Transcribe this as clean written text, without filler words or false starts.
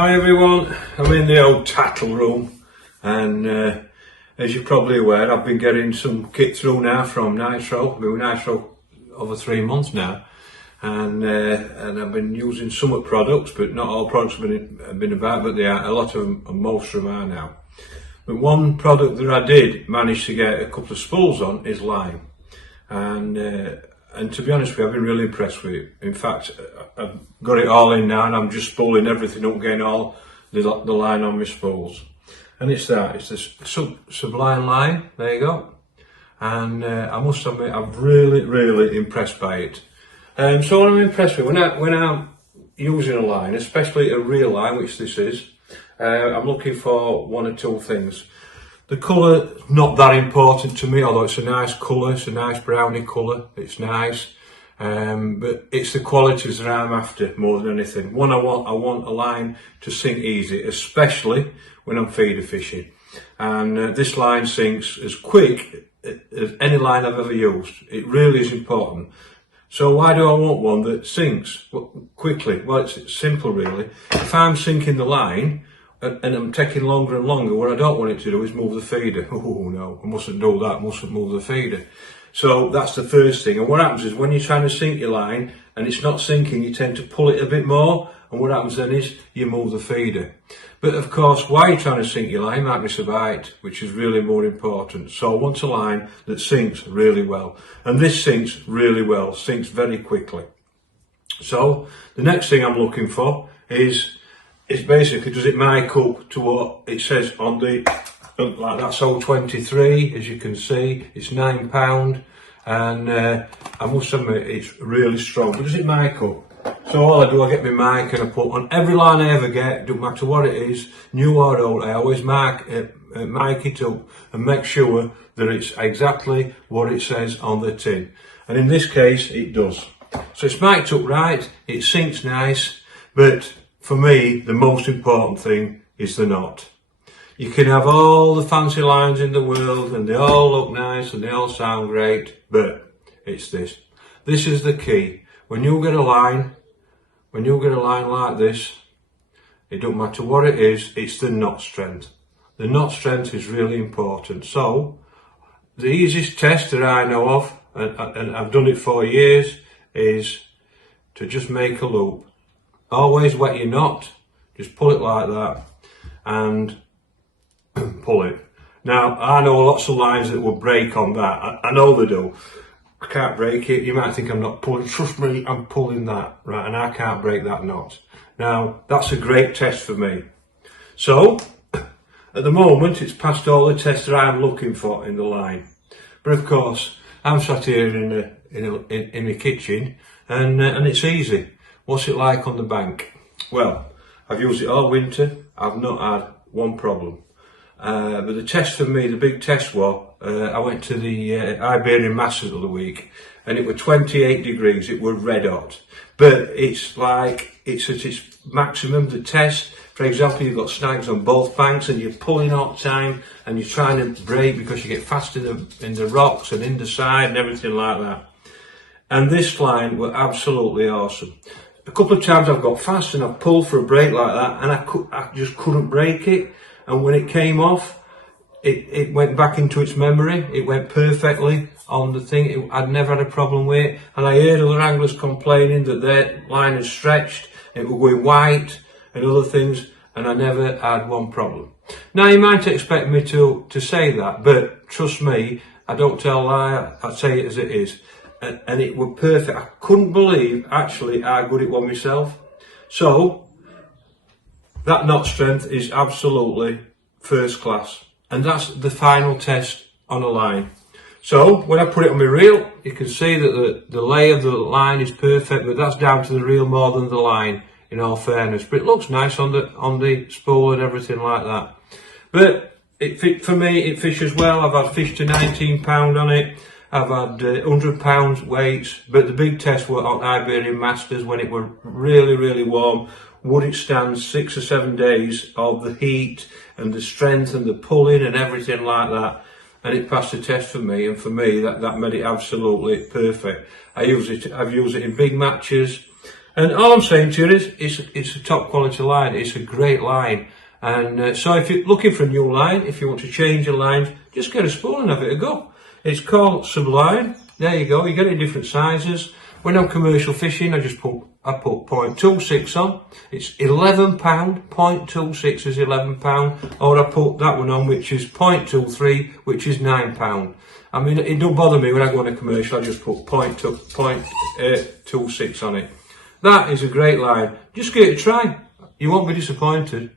Hi everyone, I'm in the old tattle room, and as you're probably aware, I've been getting some kit through now from Nytro. I've been with Nytro over 3 months now, and I've been using some products, but not all products have been about, but a lot of them, and most of them are now. But one product that I did manage to get a couple of spools on is lime, and to be honest with you, I've been really impressed with it. In fact, I've got it all in now, and I'm just spooling everything up, getting all the line on my spools. And it's the Sublime line. There you go. And I must admit, I'm really impressed by it. So what I'm impressed with when I'm using a line, especially a real line, which this is, I'm looking for one or two things. The colour, not that important to me, although it's a nice colour, it's a nice browny colour, it's nice. But it's the qualities that I'm after more than anything. One, I want a line to sink easy, especially when I'm feeder fishing. And this line sinks as quick as any line I've ever used. It really is important. So why do I want one that sinks quickly? Well, it's simple really. If I'm sinking the line, and I'm taking longer and longer, what I don't want it to do is move the feeder. Oh no, I mustn't do that, I mustn't move the feeder. So that's the first thing. And what happens is when you're trying to sink your line and it's not sinking, you tend to pull it a bit more, and what happens then is you move the feeder. But of course, while you're trying to sink your line, you might miss a bite, which is really more important. So I want a line that sinks really well. And this sinks really well, sinks very quickly. So the next thing I'm looking for is basically, does it mic up to what it says on the, like that's 023, as you can see, it's £9, and I must admit it's really strong. But does it mic up? So all I do, I get my mic and I put on every line I ever get, don't matter what it is, new or old, I always mic it up and make sure that it's exactly what it says on the tin. And in this case, it does. So it's mic'd up right, it sinks nice, but for me, the most important thing is the knot. You can have all the fancy lines in the world and they all look nice and they all sound great, but it's this. This is the key. When you get a line like this, it don't matter what it is, it's the knot strength. The knot strength is really important. So, the easiest test that I know of, and I've done it for years, is to just make a loop. Always wet your knot, just pull it like that and pull it. Now, I know lots of lines that will break on that. I know they do. I can't break it. You might think I'm not pulling. Trust me, I'm pulling that, right? And I can't break that knot. Now, that's a great test for me. So, at the moment, it's passed all the tests that I'm looking for in the line. But of course, I'm sat here in my kitchen, and it's easy. What's it like on the bank? Well, I've used it all winter. I've not had one problem. But the test for me, the big test was, I went to the Abrasion Masters the other week, and it was 28 degrees. It was red hot. But it's like, it's at its maximum, the test. For example, you've got snags on both banks and you're pulling all the time and you're trying to break because you get fast in the rocks and in the side and everything like that. And this line was absolutely awesome. A couple of times I've got fast and I've pulled for a break like that, and I just couldn't break it. And when it came off, it went back into its memory. It went perfectly on the thing. I'd never had a problem with it. And I heard other anglers complaining that their line had stretched, it was going white and other things, and I never had one problem. Now you might expect me to say that, but trust me, I don't tell a lie, I say it as it is. And it was perfect. I couldn't believe actually how good it was myself. So that knot strength is absolutely first class, and that's the final test on a line. So when I put it on my reel, you can see that the lay of the line is perfect, but that's down to the reel more than the line, in all fairness. But it looks nice on the spool and everything like that. But for me, it fishes well. I've had fish to £19 on it. I've had £100 weights, but the big test were on Abrasion Masters when it were really warm. Would it stand 6 or 7 days of the heat and the strength and the pulling and everything like that? And it passed the test for me, and for me that made it absolutely perfect. I've used it in big matches. And all I'm saying to you is, it's a top quality line. It's a great line. And so if you're looking for a new line, if you want to change your lines, just get a spool and have it a go. It's called Sublime. There you go. You get it in different sizes. When I'm commercial fishing, I put 0.26 on. It's £11. 0.26 is £11. Or I put that one on, which is 0.23, which is £9. I mean, it don't bother me when I go on a commercial. I just put 0.26 on it. That is a great line. Just give it a try. You won't be disappointed.